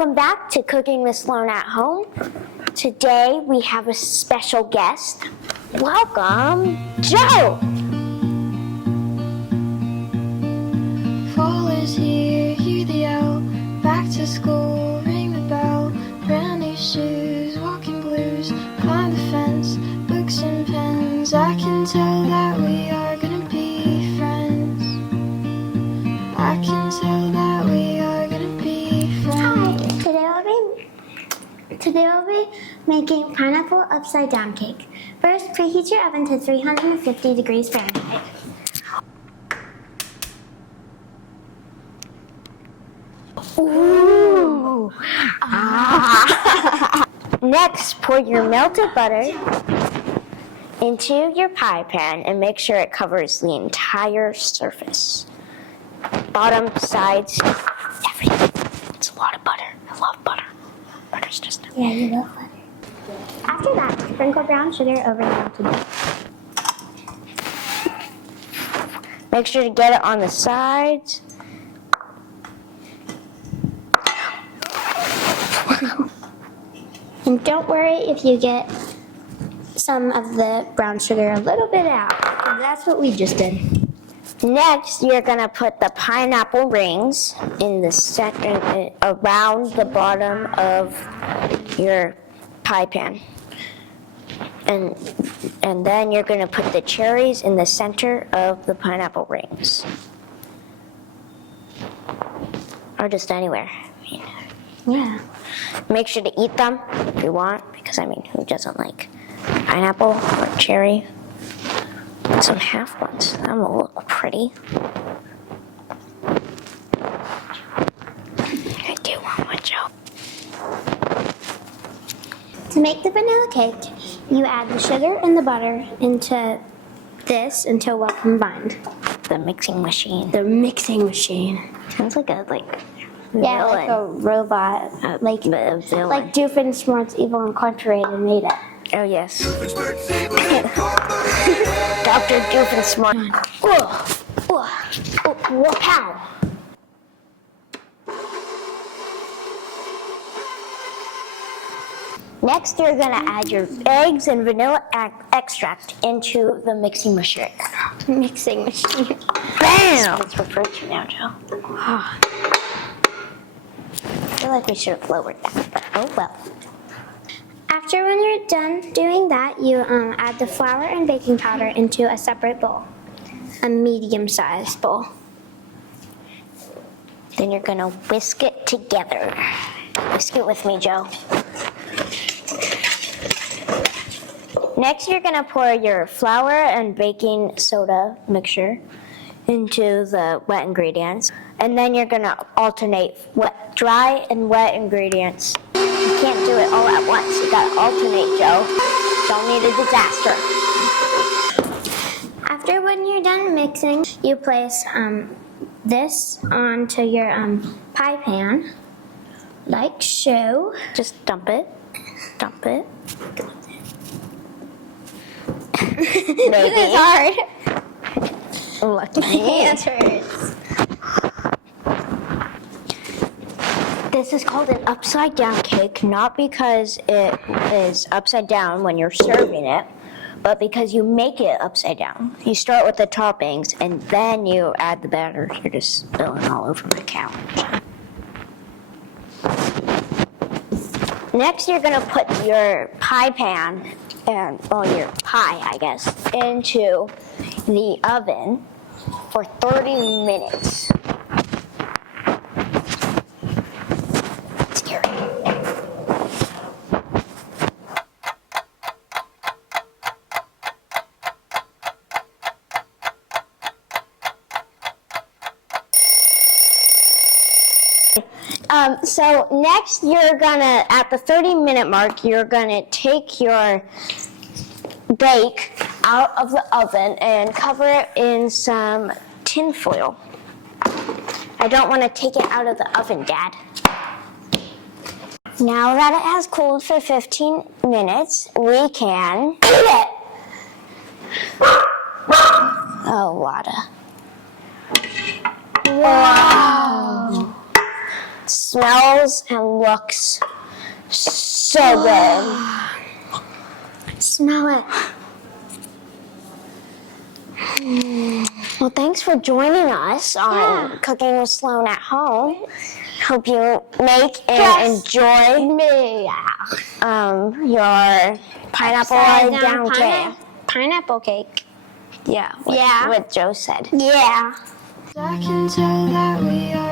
Welcome back to Cooking with Sloane at Home. Today we have a special guest. Welcome, Joe! Fall is here, hear the owl. Back to school, ring the bell. Brand new shoes, walking blues. Climb the fence, books and pens. I can tell that we are gonna be friends. I can tell that we are gonna be friends. Today we'll be making pineapple upside down cake. First, preheat your oven to 350 degrees Fahrenheit. Ooh! Ah. Next, pour your melted butter into your pie pan and make sure it covers the entire surface. Bottom, sides, everything. It's a lot of butter. I love butter. Butter's just... Yeah, you love butter. After that, sprinkle brown sugar over the melted butter. Make sure to get it on the sides. And don't worry if you get some of the brown sugar a little bit out. That's what we just did. Next, you're gonna put the pineapple rings in the center, around the bottom of your pie pan. And then you're gonna put the cherries in the center of the pineapple rings. Or just anywhere. Yeah. Make sure to eat them if you want, because I mean, who doesn't like pineapple or cherry? Some half ones. That will look pretty. I do want one, Joe. To make the vanilla cake, you add the sugar and the butter into this until well combined. The mixing machine. The mixing machine. Sounds like a yeah, like a robot, like Doofenshmirtz Evil Incorporated made it. Oh yes. Dr. Doofenshmirtz. Pow! Next, you're gonna add your eggs and vanilla extract into the mixing machine. Mixing machine. Bam! That's referred to now, Joe. I feel like we should have lowered that, but oh well. After when you're done doing that, you add the flour and baking powder into a separate bowl, a medium-sized bowl. Then you're gonna whisk it together. Whisk it with me, Joe. Next, you're gonna pour your flour and baking soda mixture into the wet ingredients, and then you're gonna alternate dry and wet ingredients. You can't do it all at once. You gotta alternate, Joe. Don't need a disaster. After when you're done mixing, you place this onto your pie pan, like so. Just dump it. Dump it. Maybe. It's hard. Lucky My me. hands hurts. This is called an upside down cake, not because it is upside down when you're serving it, but because you make it upside down. You start with the toppings and then you add the batter. You're just spilling all over my couch. Next, you're gonna put your pie pan your pie, I guess, into the oven for 30 minutes. Scary. So next you're gonna, at the 30-minute mark, you're gonna take your bake out of the oven and cover it in some tin foil. I don't want to take it out of the oven, Dad. Now that it has cooled for 15 minutes, we can eat it. Oh, Wada. Wow. smells and looks so good. Smell it. Well, thanks for joining us on Cooking with Sloane at Home. Hope you make and enjoy your pineapple down cake. Pineapple cake. Yeah, what Joe said. I can tell that we are